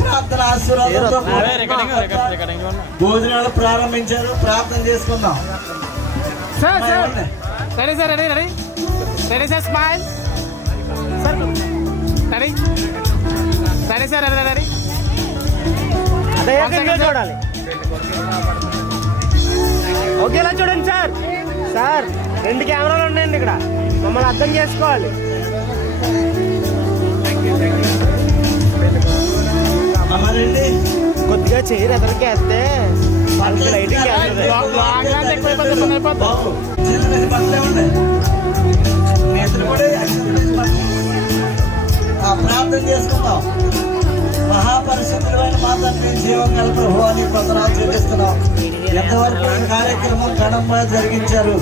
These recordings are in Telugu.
ప్రార్థన ఆశీర్వాదంతో భోజనాలు ప్రారంభించారు. ప్రార్థన చేసుకుందాం. Ready sir, ready ready ready sir, smile sir, ready ready sir, ready ready చూడాలి. ఓకేలా చూడండి సార్. సార్ 2 కెమెరాలు ఉన్నాయండి ఇక్కడ, మమ్మల్ని అర్థం చేసుకోవాలి. కొద్దిగా చైర్ ఎదరికి వేస్తే వాళ్ళకి లైటింగ్ ప్రార్థన చేసుకుందాం. మహాపరిశుద్ధులైన మా తండ్రి, జీవం గల ప్రభువాన్ని కొందనాలు చెల్లిస్తున్నాం. ఎంతవరకు ఈ కార్యక్రమం ఘనంగా జరిగించారు.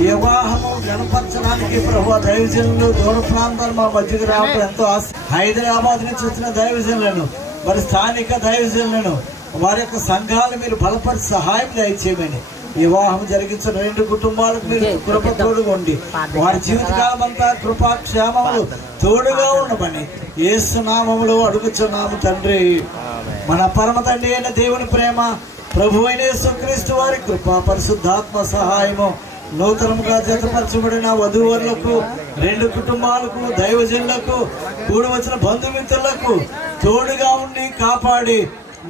వివాహము గణపరచడానికి ప్రభు దైవజనులు దూర ప్రాంతాలు మా మధ్యకి రావడం ఎంతో హైదరాబాద్ నుంచి వచ్చిన దైవజనులను, మరి స్థానిక దైవజనులను, వారి యొక్క సంఘాలు మీరు బలపరిచి సహాయం దయచేయమని, వివాహం జరిగించిన 2 కుటుంబాలకు మీరు కృప తోడుగా ఉండి వారి జీవితకాలం అంతా కృపాక్షేమములు తోడుగా ఉండమని యేసు నామములో అడుగుచున్నాము తండ్రి. మన పరమ తండ్రి అయిన దేవుని ప్రేమ, ప్రభు అయిన యేసుక్రీస్తు వారి కృప, పరిశుద్ధాత్మ సహాయము, నూతనముగా జతపరచబడిన వధూవరులకు, 2 కుటుంబాలకు, దైవజనులకు, కూడి వచ్చిన బంధుమిత్రులకు తోడుగా ఉండి కాపాడి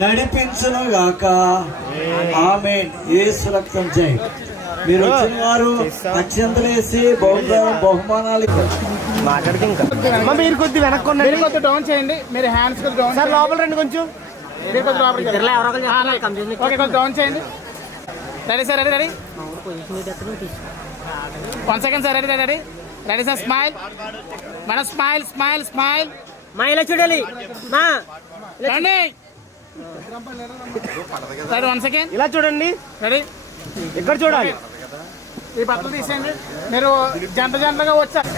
నడిపించును గాక. ఆమేన్. యేసు రక్తం జై. మీరు వచ్చిన వారు అక్షంతలేసి బహుమానాలు మాట్లాడితే ఇంకా మీరు కొద్ది వెనక్కి కొద్దిగా డౌన్ చేయండి. మీరు హ్యాండ్స్ డౌన్ సార్, లోపల రండి కొంచెం. ఓకే, కొంచెం డౌన్ చేయండి. Ready sir, ready ready 1 second sir, ready ready ready sir, smile madam, smile smile smile. మా ఇలా చూడాలి. మా రండి. 1 సెకండ్ ఇలా చూడండి. రెడీ, ఇక్కడ చూడాలి. ఈ బట్టలు తీసేయండి. మీరు జంటగా వచ్చారు.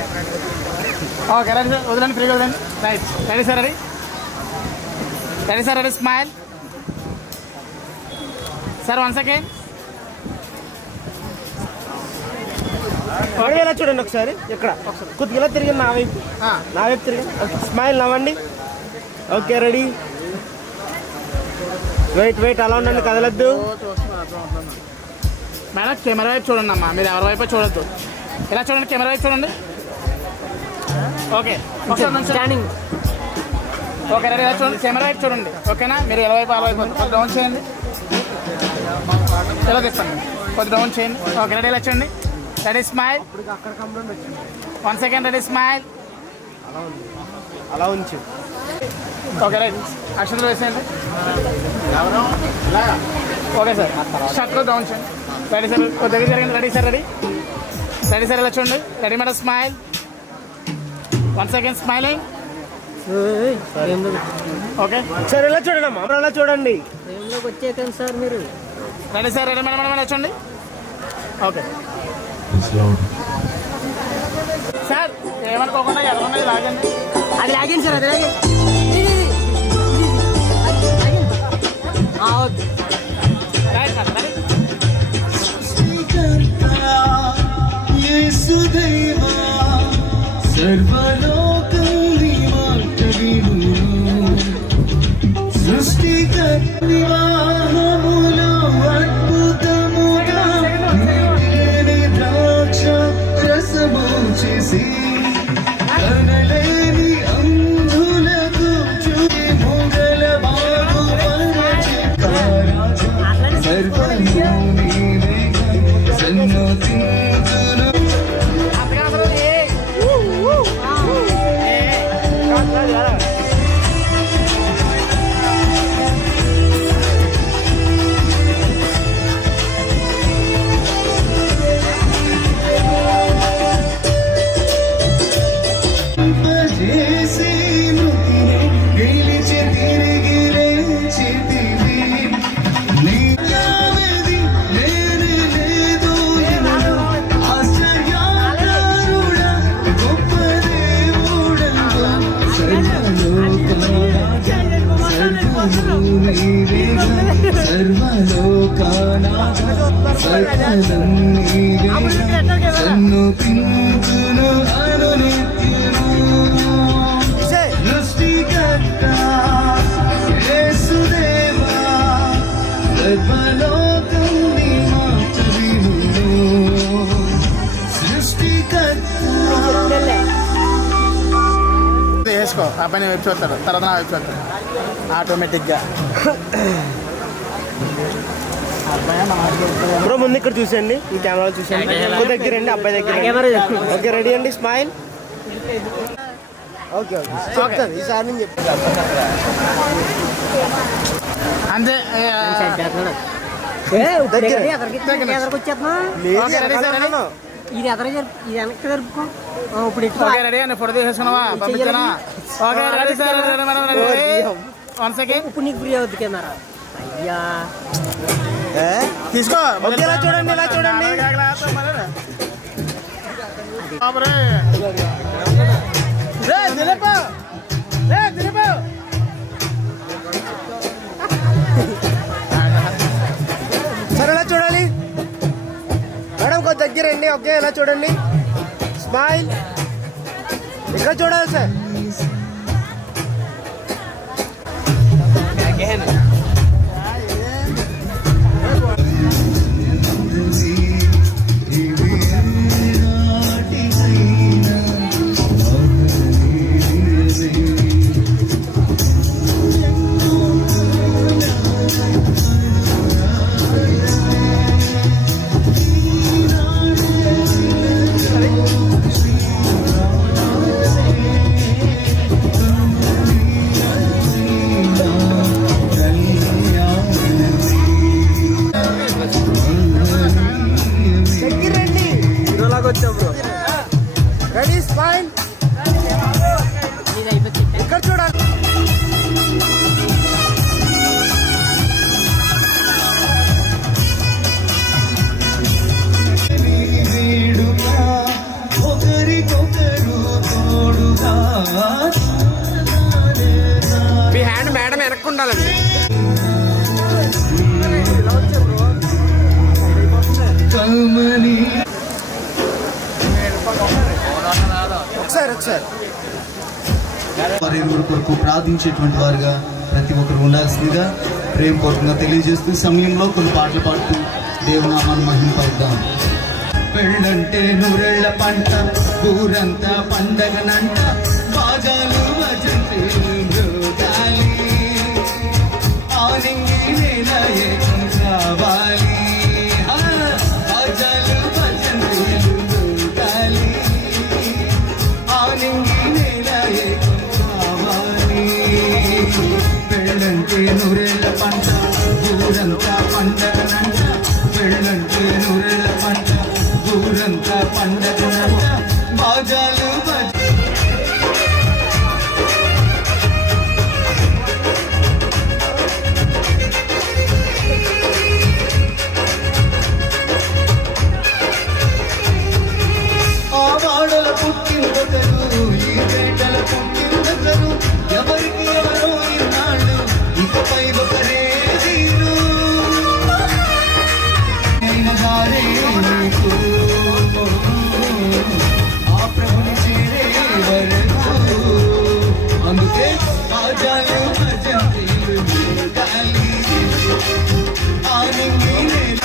ఓకే, రెడీ సార్, వదలండి, ఫ్రీగా వదలండి. Right, ready sir, ready ready sir, ready smile sir. 1 second. ఇలా చూడండి ఒకసారి. ఇక్కడ కొద్దిగా ఇలా తిరిగి నా వైపు తిరిగి స్మైల్ నవ్వండి. Okay, ready. వెయిట్ అలా ఉండండి, కదలద్దు. మేడం కెమెరా వైపు చూడండి అమ్మా, మీరు ఎవరి వైపు చూడద్దు. ఇలా చూడండి, కెమెరా వైపు చూడండి. Okay, standing. Okay, ready. ఇలా చూడండి, కెమెరా వైపు చూడండి. ఓకేనా, మీరు ఎలా వైపు అలా వైపు కొద్దిగా డౌన్ చేయండి. ఎలా తీస్తాను, కొద్దిగా డౌన్ చేయండి. Okay, ready. ఇలా చూడండి, ready smile. 1 second, ready smile. అలా ఉంచు. Okay, right. అక్షంతలు వేసేయండి. ఓకే సార్, షర్ట్లో డౌన్ చేయండి. రెడీ సార్, దగ్గర జరిగింది. Ready sir, ready ready sir. ఇలా చూడండి, ready madam, smile. 1 second, smiling. Okay sir, ఇలా చూడండి అమ్మా, అలా చూడండి. సార్ మీరు ready sir, ready madam, madam చూడండి. ఓకే సార్, ఏమనుకోకుండా ఎదగండి, లాగండి. అది లాగండి సార్, అది లాగండి. Right sir, ready. సన్ను పించును అనునిత్యము సృష్టికర్త యేసుదేవా సర్వలోకముని మార్చవిను సృష్టికర్త వేసుకో అబ్బాయి వైపు చూస్తాడు తర్వాత నా వైపు చూస్తాడు ఆటోమేటిక్గా. బ్రో ముందు ఇక్కడ చూసేయండి, ఈ కెమెరాలో చూసేయండి. ఇంకో దగ్గర రండి, అబ్బాయి దగ్గర ఓకే. రెడీ అండి, స్మైల్. ఓకే ఓకే చెప్తాను ఈసారి నేను చెప్తాను అంతే. ఎదరకొచ్చేస్తున్నా ఇది ఎదర ఇది వెనక్కి జరుపుకో ఇప్పుడు రెడీ అండి, ఫోటో తీసేసుకున్నావా? పంపించానా? Okay ready sir. One second. ఇప్పుడు నీకు ఫ్రీ అవుద్ది కెమెరా. అయ్యా తీసుకో. ఓకే ఇలా చూడండి, ఇలా చూడండి. సరే ఇలా చూడాలి మేడం, కొంచెం దగ్గర రండి. ఓకే ఇలా చూడండి, స్మైల్. ఇక్కడ చూడాలి సార్. Ready smile. ఇక్కడ చూడాలి. ఒకరికొకరు తోడుగా మీ హ్యాండ్ మేడం వెనక్కు ఉండాలండి. కమని ఒకసారి వారి కొరకు ప్రార్థించేటువంటి వారుగా ప్రతి ఒక్కరు ఉండాల్సిందిగా ప్రేమపూర్వకంగా తెలియజేస్తూ సమయంలో కొన్ని పాటలు పాడుతూ దేవునామాన్ని మహింపరుద్దాం. పెళ్ళంటే నూరెళ్ళ పంట, ఊరంతా పండగనంట, బాజాలు భజంత్రీలు గాలి, ఆనింగి నేల ఏకం కావాలి. బాజాలు భజంత్రీలు గాలి, ఆనింగి నేల ఏకం కావాలి. పెళ్ళంటే నూరెళ్ళ పంట, ఊరంతా పండగనంట, పెళ్ళంటే నూరెళ్ళ పంట, ఊరంతా పండగనంట, బాజాలు ఆ వాడల పుట్టిందొకరు, ఈ పేటల పుట్టిందొకరు, ఎవరికి ఎవరో ఇన్నాళ్ళు, ఇకపై ఒకరే తీరు. దారే నీకు ఆ ప్రభుని చేరే వరకు, అందుకే బాజాలు భజంత్రీలు గాలి, ఆనింగి నేల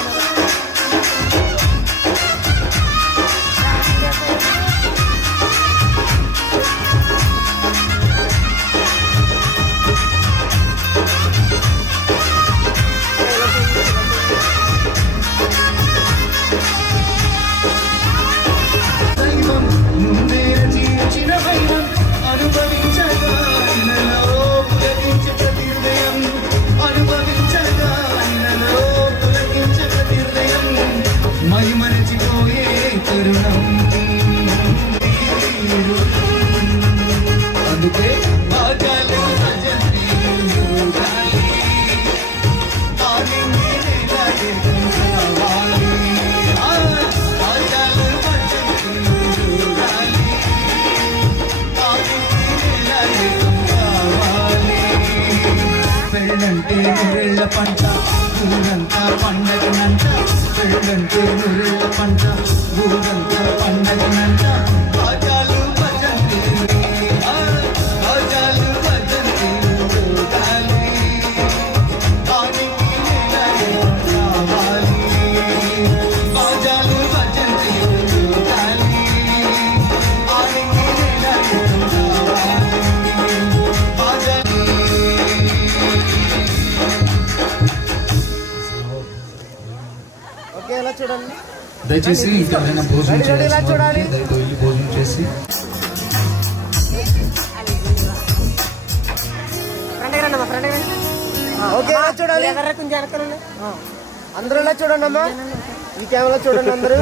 మరిచిపోయే తరుణం, అందుకే బాజాలు భజంత్రీలు గాలి, ఆనింగి నేల ఏకం కావాలి. బాజాలు భజంత్రీలు గాలి, ఆనింగి నేల ఏకం కావాలి. పెళ్ళంటే నూరెళ్ళ పంట, ఊరంతా పండగనంట, కళ్ళంటే నురుల పంట ఊరంతా పండగనంట బాజాలు భజంతి బాజాలు భజంతి గాలి ఆనికి నిలయం కావాలి బాజాలు భజంతి గాలి ఆనికి నిలయం కావాలి బాజాలు ఓకే ఎలా చూడండి దయచేసి ఇంకెవరైనా భోజనం రెడీ, రెడీ, ఇలా చూడాలి. చేయాల్సిన దయతో వెళ్ళి భోజనం చేసి ఫ్రెండ్కి రండి అమ్మా ఫ్రెండ్కి రండి ఓకే ఎలా చూడాలి ఎదర కొంచెం వెనకాలండి అందరూ ఇలా చూడండి అమ్మా ఈ కెమెరా చూడండి అందరూ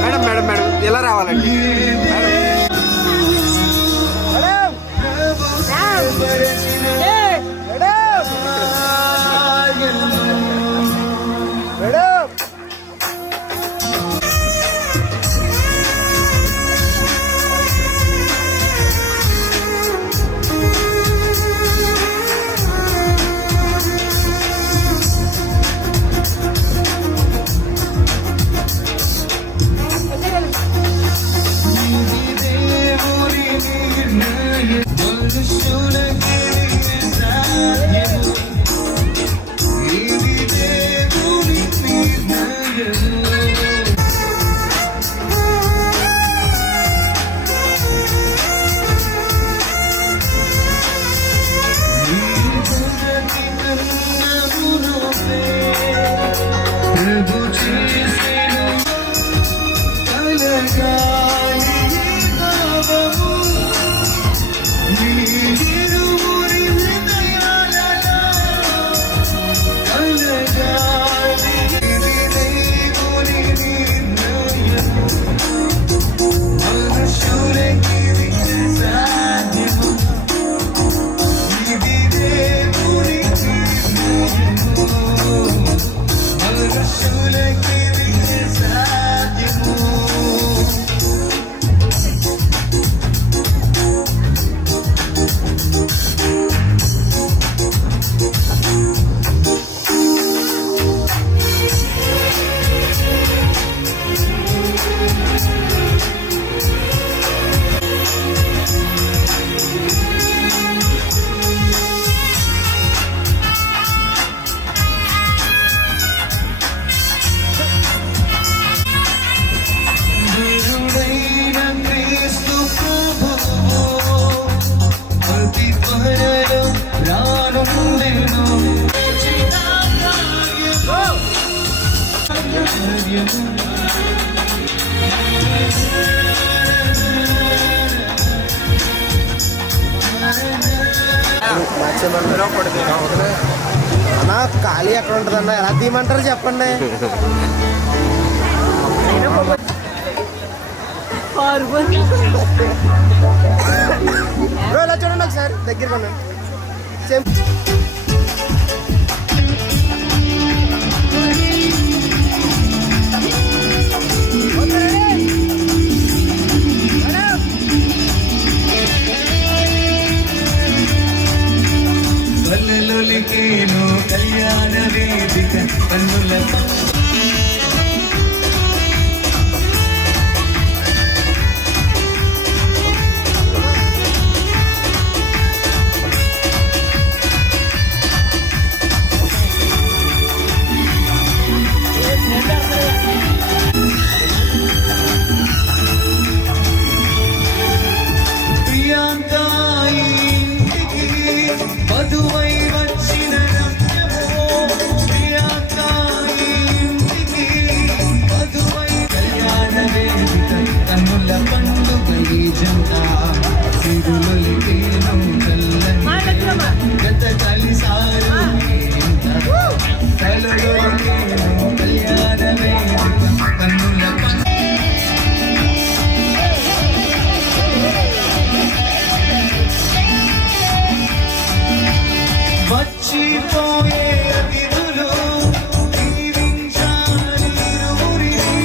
మేడం మేడం మేడం ఎలా రావాలండి మేడం మేడం ప్రభు చేసెను కలగాలి భావము నీరుమురి హృదయాలలో కలగాలి ఇది దేవుని నిర్ణయము మనుషులకి ఇది సాధ్యము ఇది దేవుని నిర్ణయము మనుషులకి ఇది సాధ్యము గురుడైన క్రీస్తు ప్రభువు అతి త్వరలో రానుండెను అన్నా ఖాళీ ఎక్కడ ఉంటుంది అన్న ఎలా తీయమంటారు చెప్పండి బ్రో ఇలా చూడండి ఒకసారి దగ్గర కొనండి సేమ్ వల్లెలొలికేను కళ్యాణ వేదిక కన్నుల ప్రియాంక ఇంటికి మధువై వచ్చిన రమ్యము ప్రియాంక ఇంటికి మధువై కళ్యాణ వేదిక కన్నుల పండుగ ఈ జంట సిరులొలికేను చల్లని గత కలిసారు కలలొలికేను కళ్యాణ వేదిక కన్నుల పండుగ వచ్చిపోయే అతిథులు దీవించాలి ఇరువురిని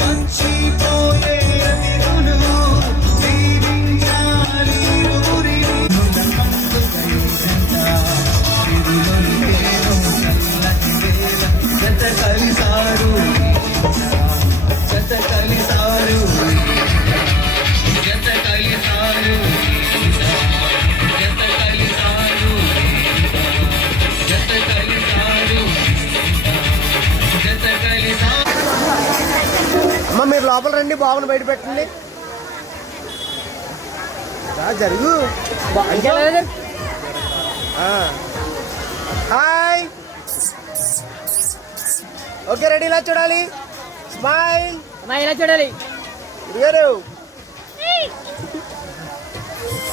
వచ్చిపోయే అతిథులు దీవించాలి ఇరువురిని పండుగ సిరిలొలికేను చల్లటి వేళ జత కలిసారు జత కలిసారు జత కలిసారు జత కలిసారు జత కలిసారు జత కలిసారు. అమ్మ మీరు లోపల రండి, బాబుని బయట పెట్టండి. జరుగు. హాయ్. ఓకే రెడీ, ఇలా చూడాలి. స్మైల్. ఇలా చూడాలి. గారు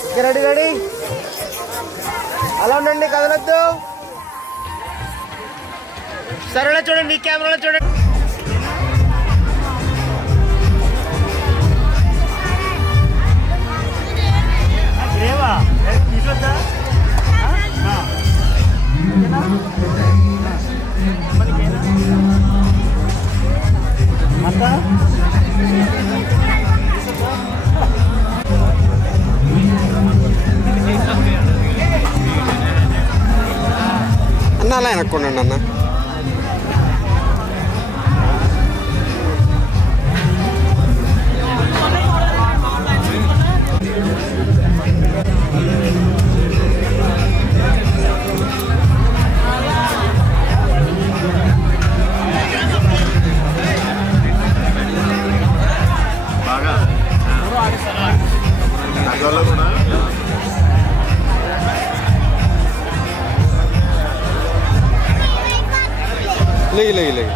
ఓకే రెడీ రెడీ. అలా ఉండండి, కదలొద్దు. సరే ఇలా చూడండి, ఈ కెమెరాలో చూడండి. అన్న అలా వెనక్కుండండి అన్న. లేగి లేగి లేగి.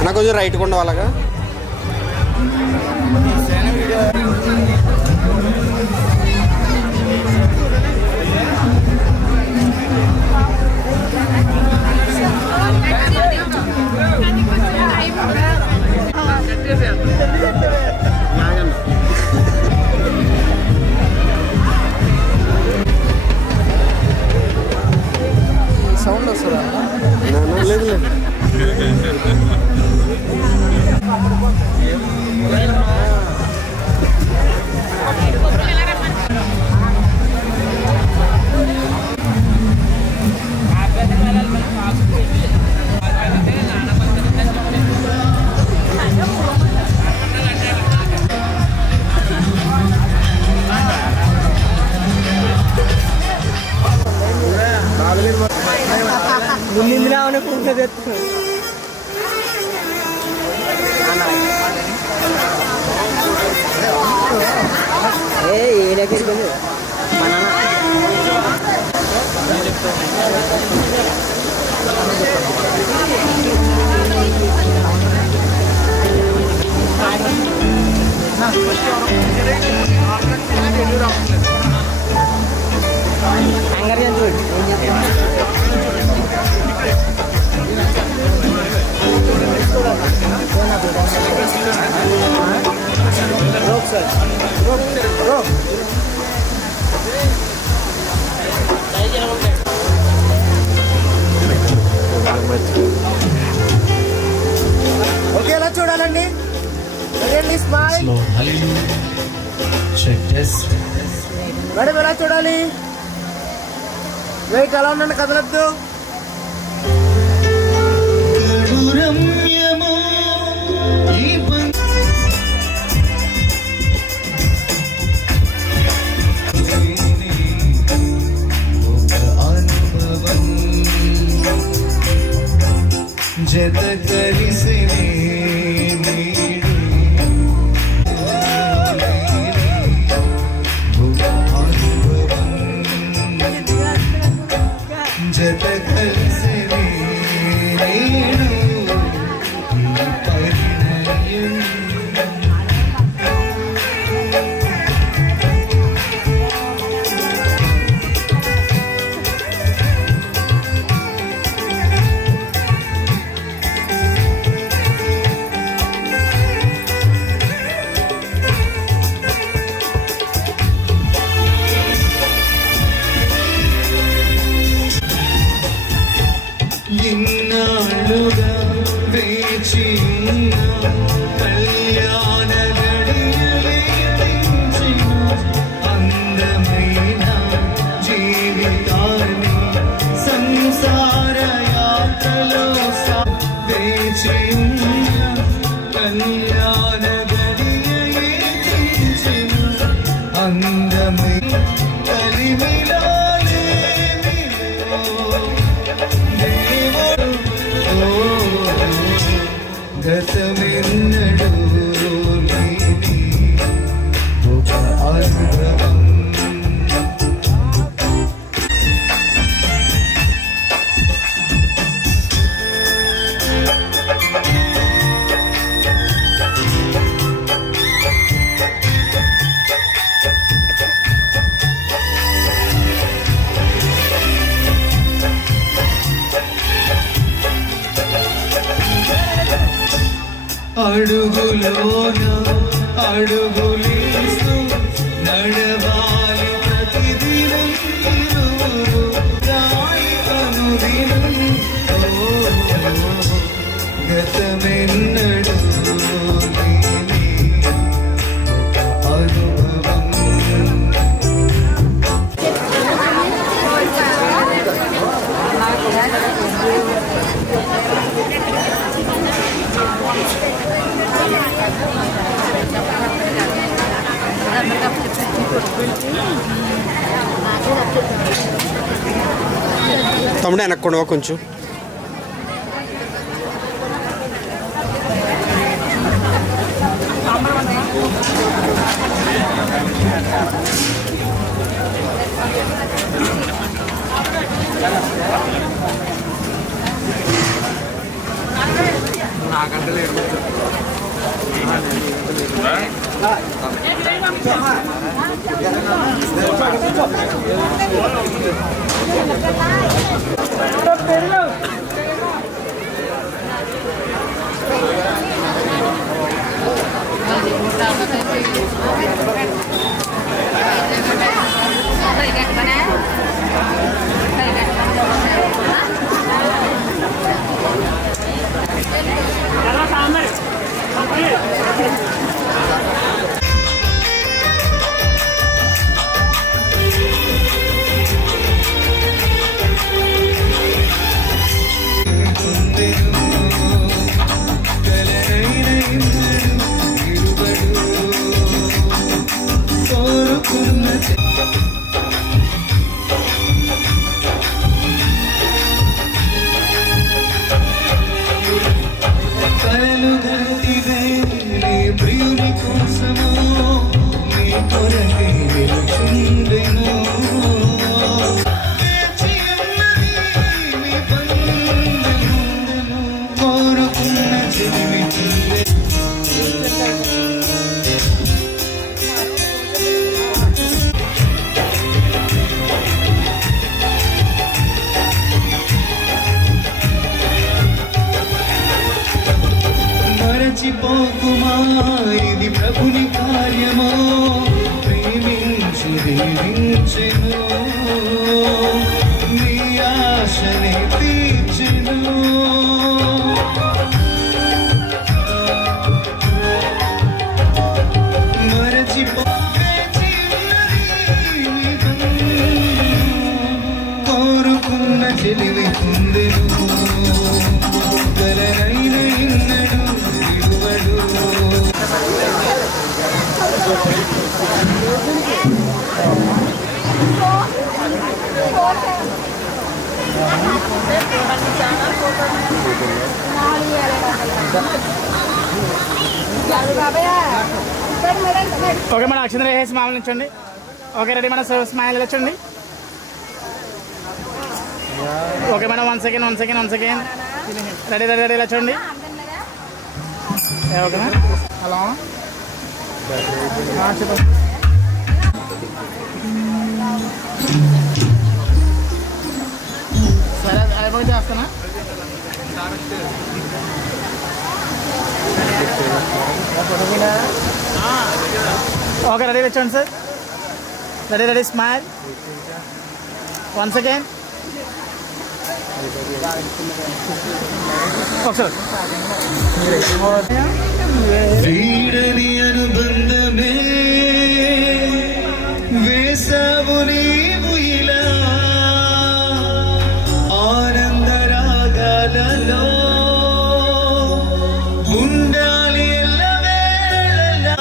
అన్న కొంచెం రైట్గా ఉండవు అలాగా. సౌండ్ వస్తుందా? లేదు లేదు. ముందులా ఉన్న కూర్చో తెచ్చు. ఏడెక్కడికి మన హ్యాంగర్ జంతువు ఓకే ఎలా చూడాలండి? Ready, smile. మేడం ఎలా చూడాలి? వెయిట్ ఎలా ఉండండి, కదలొద్దు. రమ్యమో ఈ ఒక అనుభవం జత కలిసి నీడు ఒక అనుభవం జత కలిసి నీడు పరిణయం అందమే కలిమిలాలే దేవుడు గతమెన్నడూ లేని ఒక అనుభవం. అడుగులోన అడుగులేస్తూ నడవాలి ప్రతిదినం ఇరువురు రాయి అనుదినం గతమెన్నడూ లేని అనుభవం. తమ్ముడు వెనక్కుండా కొంచెం. మరచిపోకుమా ఇది ప్రభుని కార్యమో, ప్రేమించి దీవించెను, నీ ఆశనే తీర్చెను. కోరుకున్న చెలివి కుందెను, గలనైన ఇన్నడు విడువడు. ఓకే మన అక్షంతలు వేసి మామూలు నుంచండి. ఓకే రెడీ మన స్మైల్ వచ్చండి. Okay madam 1 second ready ready ready ఇలా చూడండి. ఓకే మేడం హలో చెప్పండి. సరే అయిపోయి చేస్తానా. ఓకే రెడీ వచ్చండి sir. Ready ready smile 1 second. వీడని అనుబంధమే వేసావు నీవు ఇలా ఆనంద రాగాలలో ఉండాలి ఎల్లవేళలా.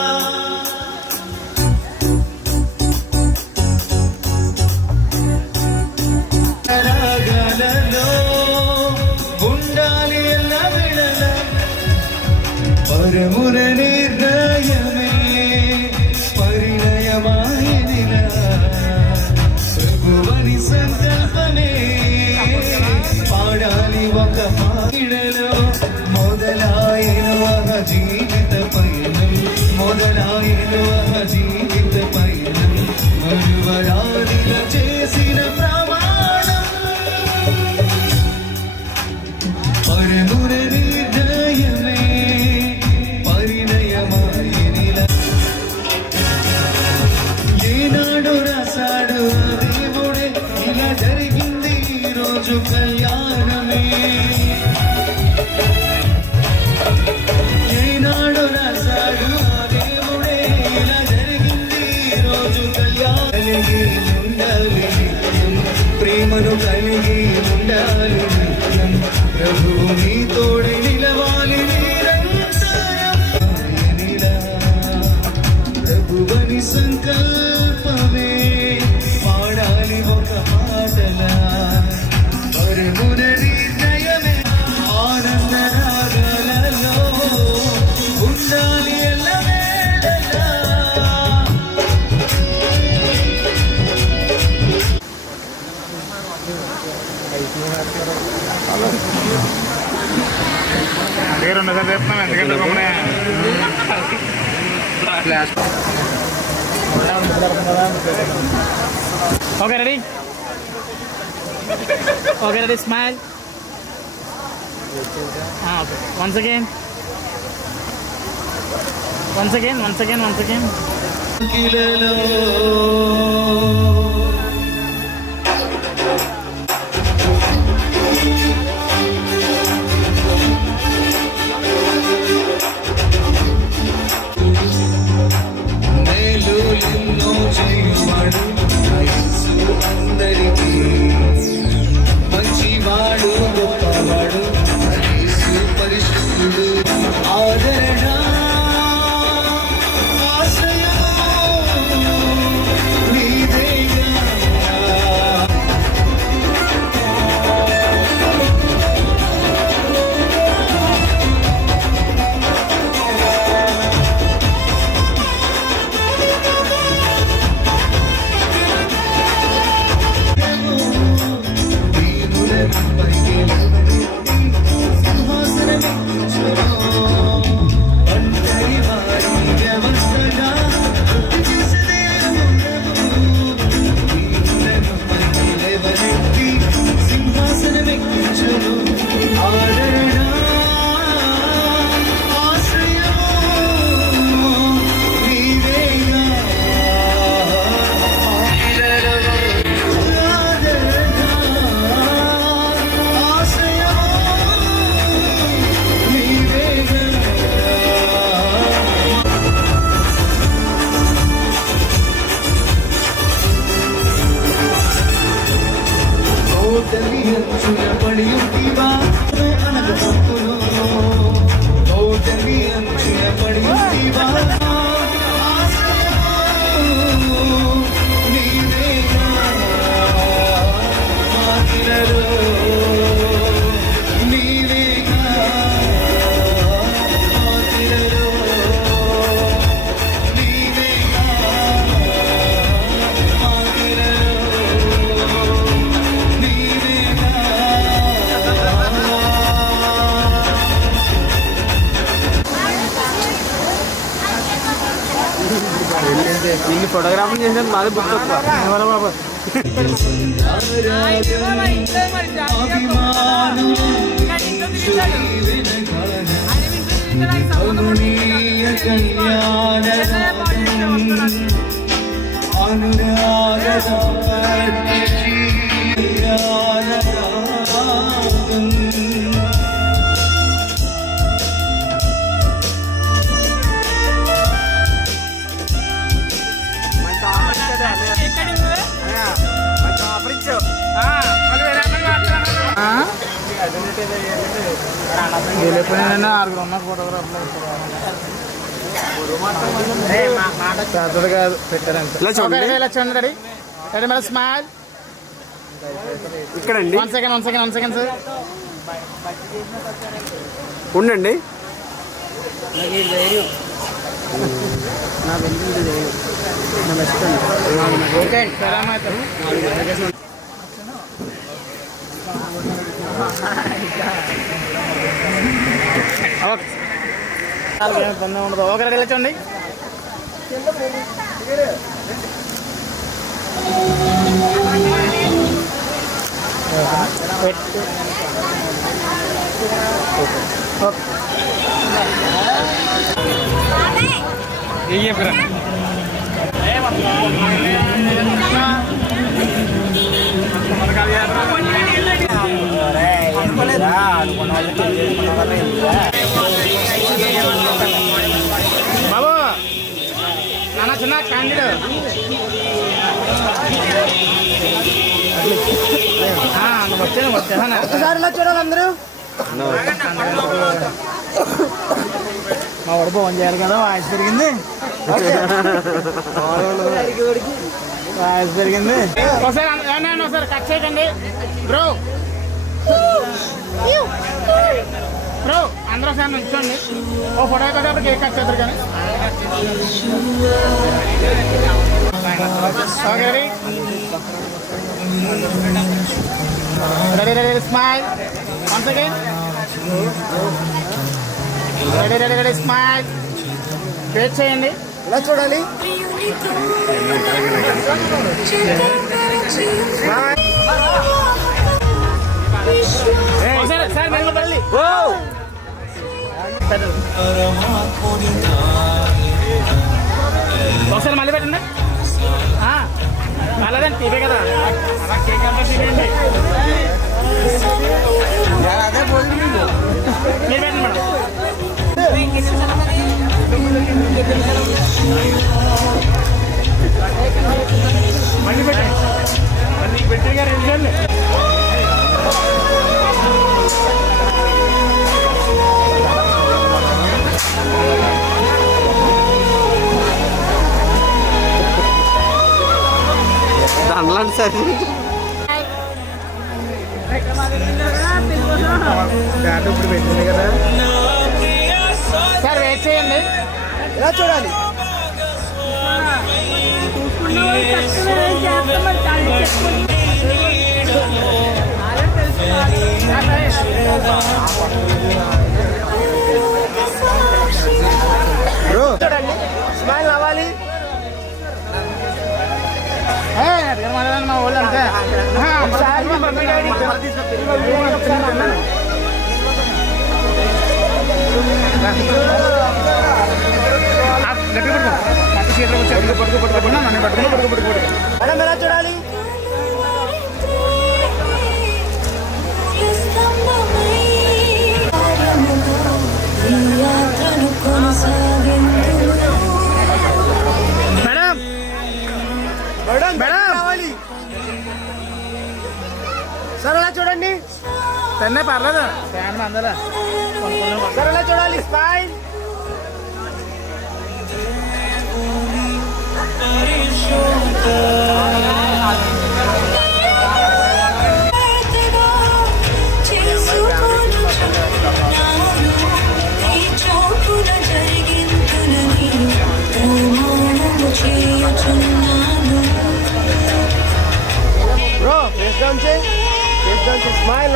పరమున నిర్ణయమే పరిణయమాయనిలా ప్రభువని సంకల్పమే పాడాలి ఒక పాడలో మొదలాయను జీవిత పయనం మొదలాయను జీవిత పయనం మరువరాలిల చేసిన ప్రమాణం పరమున నిర్ణయమే పరిణయమాయనిలా ఏనాడు రాసాడు ఆ దేవుడే ఇలా జరిగింది ఈరోజు కళ్యాణమే ఏనాడు రాసాడు ఆ దేవుడే ఇలా జరిగింది ఈరోజు కళ్యాణం కలిగి ఉండాలి నిత్యం ప్రేమను కలిగి ఉండాలి నిత్యం ప్రభువు నీ తోడై నిలవాలి నిరంతరం ఆయనిలా ప్రభువని సంకల్పమే పాడాలి ఒక పాటలా పరమున నిర్ణయమే ఆనంద రాగాలలో ఉండాలి ఎల్లవేళలా అదే 2 సార్లు చెప్తున్నాం ఎందుకంటే గమనే okay ready okay ready smile okay once again కిలలో మేలు ఎన్నో చేయువాడు యేసు అందరికీ మంచివాడు గొప్పవాడు యేసు పరిశుద్ధుడు ఆదరణ ఆశ్రయము నీదేగా ఇన్ని ఫోటోగ్రాఫర్ చేసాను మాది బుక్ తక్కువ బాబు వెళ్ళిపోయినా 6 ఉన్న ఫోటోగ్రాఫ్లో పెద్దది కాదు పెట్టారంటే ఇలా చూడండి రెడీ రెడీ మేడం స్మైల్ ఇక్కడండి 1 సెకండ్ సార్ ఉండండి నాకు ఈ ధైర్యం నా వెంటనే ధైర్యం నా బెస్ట్ ఫ్రెండ్ ఓకే ఉండదు ఒకరికి వెళ్ళొచ్చండి. బాబు నాన్న చిన్న క్యాండిడేట్ వచ్చాను ఒకసారి ఇలా చూడాలి అందరూ. మా వాడు ఫోన్ చేయాలి కదా, వాయిస్ పెరిగింది వాయిస్ పెరిగింది. ఒకసారి ఒకసారి కట్ చేయకండి బ్రో. బ్రో అందరూ ఒకసారి నుంచోండి, ఓ ఫోటో కదా కేక్ కట్ చేద్దరు కానీ. Okay ready smile once again. Ready smile. Wait చేయండి. ఇలా చూడాలి. సార్ వెళ్ళి ఒకసారి మళ్ళీ పెట్టండి. అలాదండి టీవీ కదా, అలా కేక్ అంతా తీయండి. మీరు పెట్టండి మేడం. మళ్ళీ పెట్టండి, మళ్ళీ పెట్టి గారు వెళ్ళండి. దండలండి సార్. ఇప్పుడు పెట్టింది కదా సార్, వెయిట్ చేయండి. ఇలా చూడాలి. చూడండి, స్మైల్ అవ్వాలి. మా వాళ్ళు అంతే. మేడం ఎలా చూడాలి? మేడం మేడం మేడం కావాలి. సార్ ఎలా చూడండి. తన్నే పర్లేదు, ఫ్యాన్ అందరా. సార్ ఎలా చూడాలి? స్మైల్. బ్రో ఫేస్ డౌన్ చేయి, ఫేస్ డౌన్ చేయి. Smile.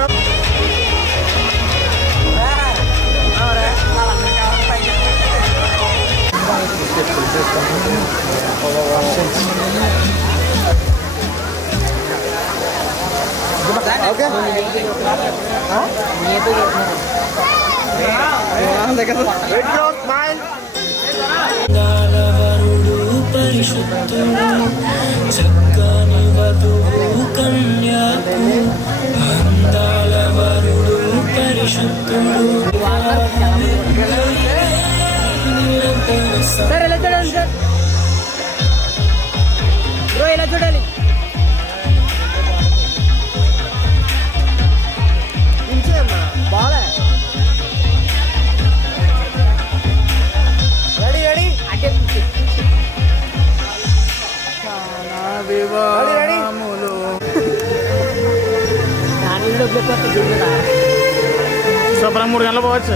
Okay wait bro. Smile. పరిశుద్ధుడు చక్కని వధువు కన్యాకు అందాల వరుడు పరిశుద్ధుడు. సార్ ఎలా చూడాలి సార్? బ్రో ఎలా చూడాలి? బాగా రెడీ రెడీ అంటే వివాహములు దాని డబ్బులు శుభ్రం 3 గంటలు పోవచ్చు.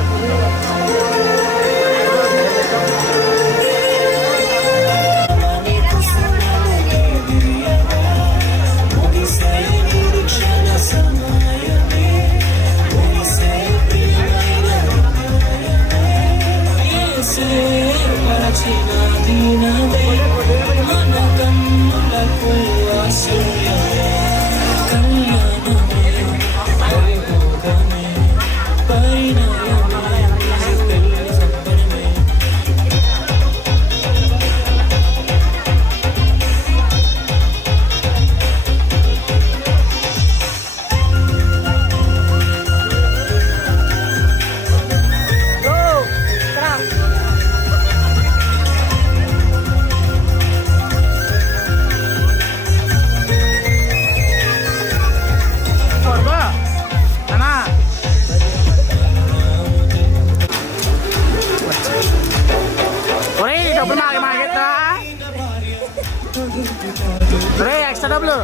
రే ఎక్స్ట్రా డబ్బులు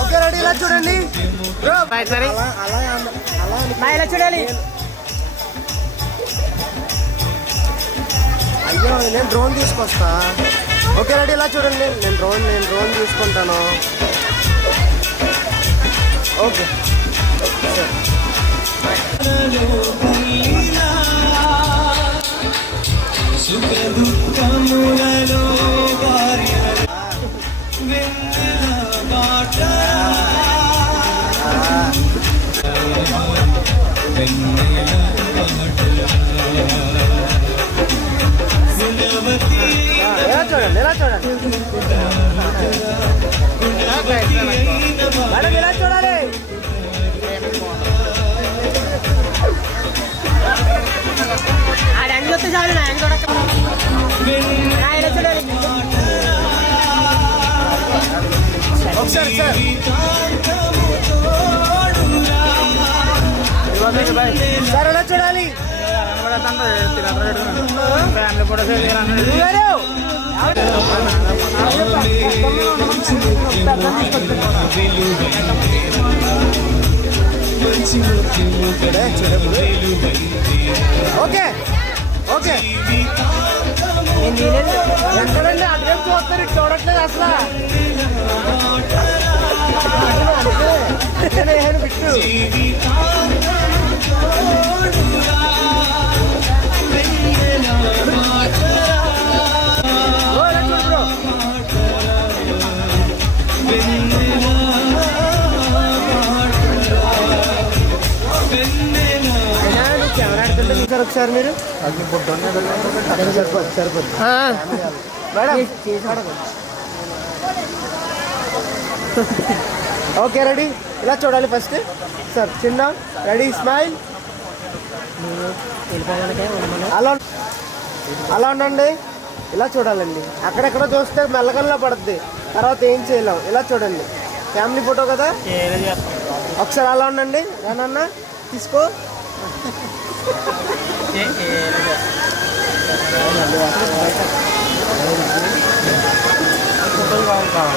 ఓకే రెడీ ఇలా చూడండి బ్రో రైట్ సరే నా ఇలా చూడాలి అయ్యో నేను డ్రోన్ తీసుకొస్తా ఓకే రెడీ ఇలా చూడండి నేను డ్రోన్ తీసుకుంటాను ఓకే సుఖ దుఃఖములలో భార్య వెన్నెల బాట వెన్నెల బాట గుణవతి ఎలా చూడండి మేడం ఇలా చూడాలి యాంగ్ వస్తే చాలు నా యాంగ్ చూడక ఇలా చూడాలి ఒకసారి సార్ సార్ ఎలా చూడాలి ఫ్యామిలీ ఫోటోస్ ఓకే ఓకే ఎక్కడండి అడ్రస్ చూస్తారు చూడట్లేదు అసలు బిట్టు కెమెరా ఆడుతుంటే చూసారు ఒకసారి మీరు సరిపోదు మేడం ఓకే రెడీ ఇలా చూడాలి ఫస్ట్ సార్ చిన్న రెడీ స్మైల్ అలా ఉండండి ఇలా చూడాలండి అక్కడెక్కడ చూస్తే మెల్లగల్లా పడుద్ది తర్వాత ఏం చేయలేం ఇలా చూడండి ఫ్యామిలీ ఫోటో కదా ఒకసారి అలా ఉండండి రానన్నా తీసుకో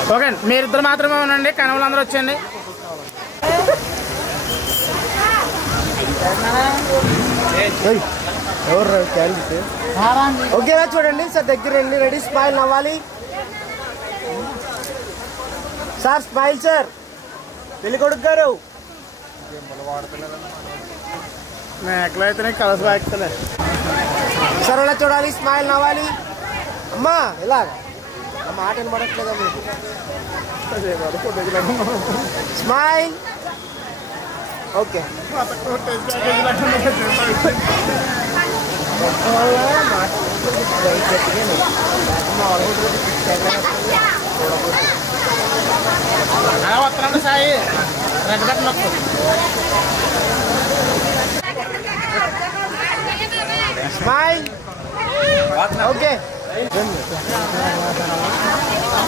ఓకే మీరిద్దరు మాత్రమే ఉండండి కనవలు అందరూ వచ్చేయండి ఎవరు క్యాండిడేట్ ఓకేనా చూడండి సార్ దగ్గర రండి రెడీ స్మైల్ నవ్వాలి సార్ స్మైల్ సార్ పెళ్లి కొడుకు గారు ఎట్లా అయితే కలర్స్ బాగుతున్నాయి సార్ ఎలా చూడాలి స్మైల్ నవ్వాలి అమ్మా ఇలా ఆ మాట వినపడట్లేదా మీకు స్మైల్ ఓకే అలా వస్తున్నాడు సాయి రెండు గంటలు స్మైల్ ఓకే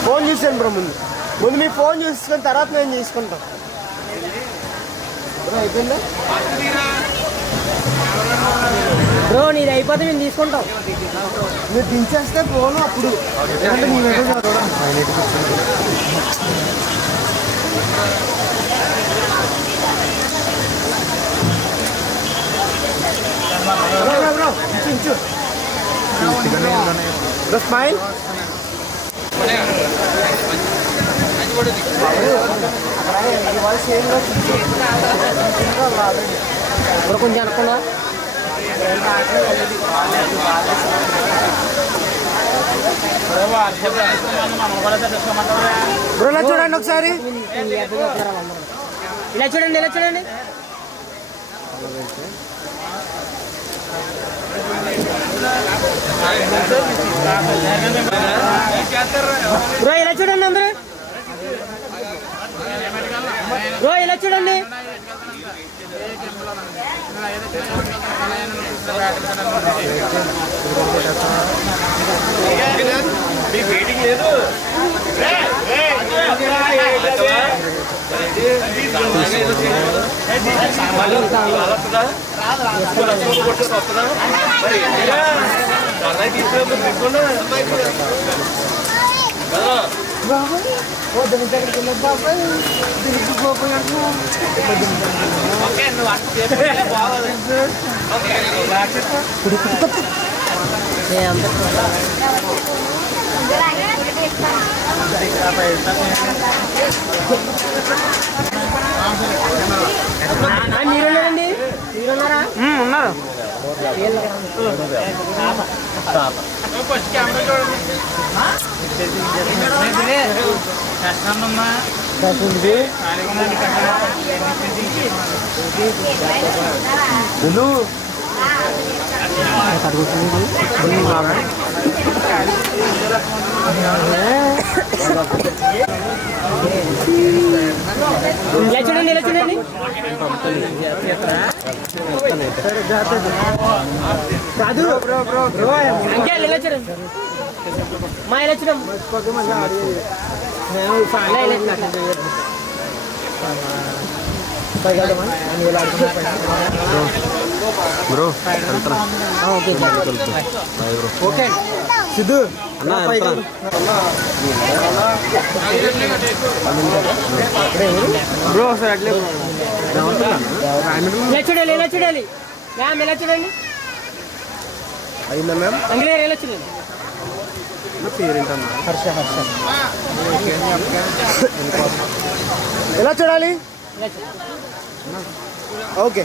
ఫోన్ చూసాను బ్రో ముందు మీ ఫోన్ చూసుకున్న తర్వాత మేము తీసుకుంటాం బ్రో అయిపోయిందా బ్రో నీది అయిపోతే మేము తీసుకుంటాం మీరు దించేస్తే ఫోన్ అప్పుడు ఎందుకంటే మీ bro inch bro smile bro కొంచెం అనుకున్నా బ్రో ఇలా చూడండి ఒకసారి ఇలా చూడండి ఇలా చూడండి బ్రో ఇలా చూడండి అందరూ బ్రో ఇలా చూడండి వెయిటింగ్ లేదు తీసుకున్నా బాబాయ్ వద్దు దగ్గరికి వెళ్ళి బాబాయ్ దీనికి బాబాయ్ అంటున్నావు. ఓకే నువ్వు అటు చేస్తే బాగోదు. మీరున్నారండి? మీరున్నారా? ఉన్నారు. ఫస్ట్ కెమెరా చూడండి. కష్టమమ్మా ఇలా చూడండి, ఇలా చూడండి. కాదు అంకేల్ ఇలా చూడండి. మా ఇలా చూడండి. ఓకే సిద్ధు బ్రో సార్ అట్లే ఇలా చూడాలి, ఇలా చూడాలి. మ్యామ్ ఇలా చూడండి. అయిందా మ్యామ్? అంగ్లేర్ ఇలా చూడండి. పేరేంటన్నా? హర్ష హర్ష ఎలా చూడాలి? ఓకే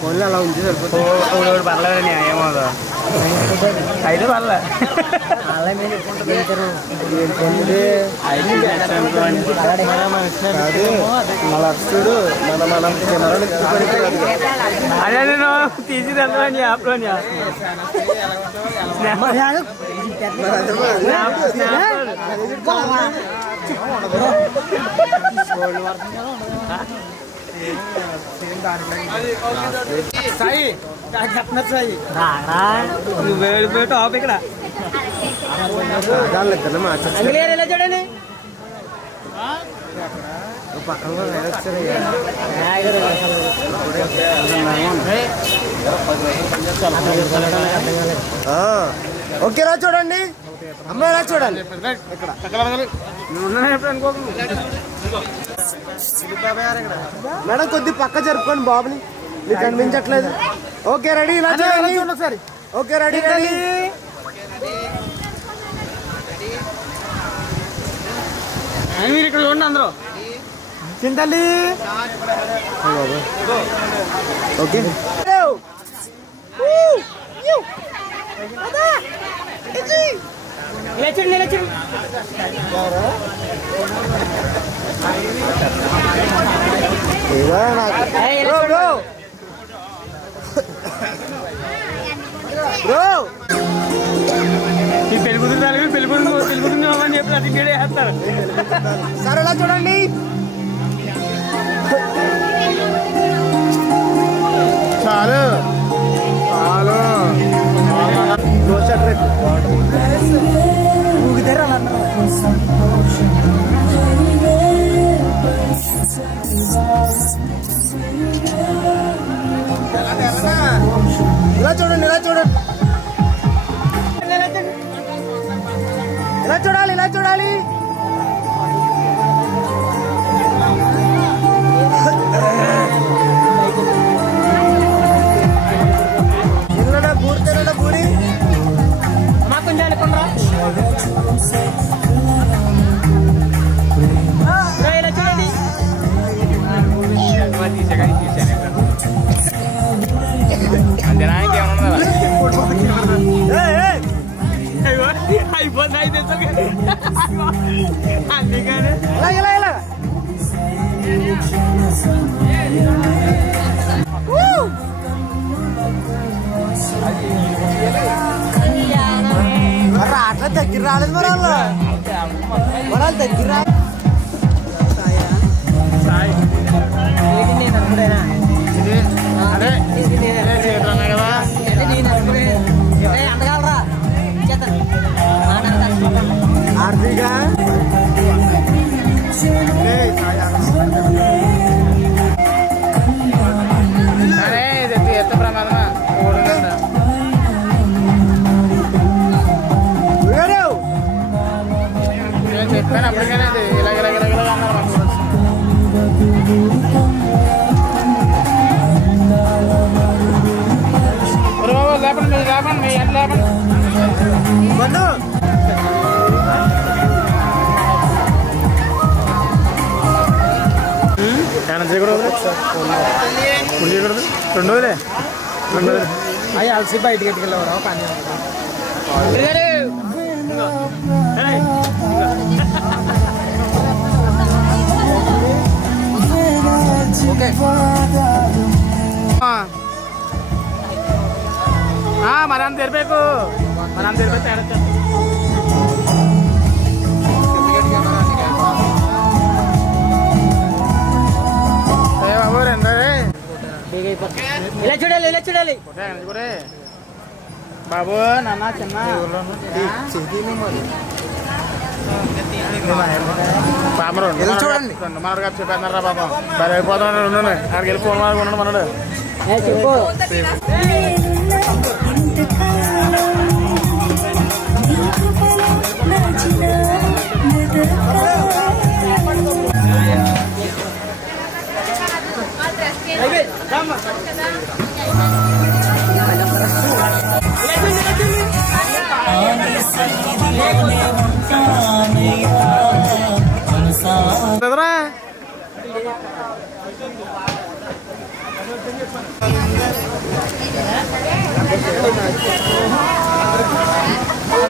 ఫోన్లో అలా ఉంచి సరిపోతుంది. పర్లేదు ఏమవుదా అయితే పర్లే చూడు మనం అదే నేను తీసి తెలవని యాప్లోని సాయి చెప్తున్నారు సాయి నువ్వు వెళ్ళిపోయి టాప్ ఇక్కడ అంగ్లేర్ ఎలా చూడండి. ఓకే రా చూడండి. అమ్మాయి ఎలా చూడాలి? మేడం కొద్ది పక్క జరుపుకోండి బాబుని, మీకు కనిపించట్లేదు. ఓకే రెడీ, ఇలా చూడండి ఒకసారి. Okay ready ready. మీరు ఇక్కడ చూడండి అందరూ చింతల్లి. ఓకే ఇలా చూడండి, ఇలా చూడండి. బ్రో ఈ పెళ్లి కూతురు పెళ్లి కూతురు అని చెప్పి అతి వేస్తారు. సార్ ఎలా చూడండి. చాలు చాలు ఇలా చూడండి, ఇలా చూడండి. ఇలా చూడాలి, ఇలా చూడాలి. చిన్నడా పూరి తినడా పూరి మా కొంచెం అనుకున్నా. ఇలా చూడండి. జనానికి ఏమన్నా అయిపోతుంది అయితే అందుకని ఇలా ఇలా ఇలా అట్లా దగ్గర రాలేదు మరి వాళ్ళు దగ్గర రాలేదు. అదే చేయకూడదు చేయకూడదు 2 రోజులే అవి అలసి బయటికి ఎట్టుకెళ్ళేవారు పని మరి అంత తెరిపేకు మరి అంత తెరిపే తేడా బాబు రెండే ఇలా చూడాలి ఇలా చూడాలి బాబు నాన్న చిన్న బాబు చూడండి మనడు కాదు చెప్పేస్తున్నారా బాబా మరి అయిపోతున్నాడు ఉండండి అక్కడికి వెళ్ళి ఫోన్ మార్కు ఉన్నాడు మనడు చెప్పు బ్రదరా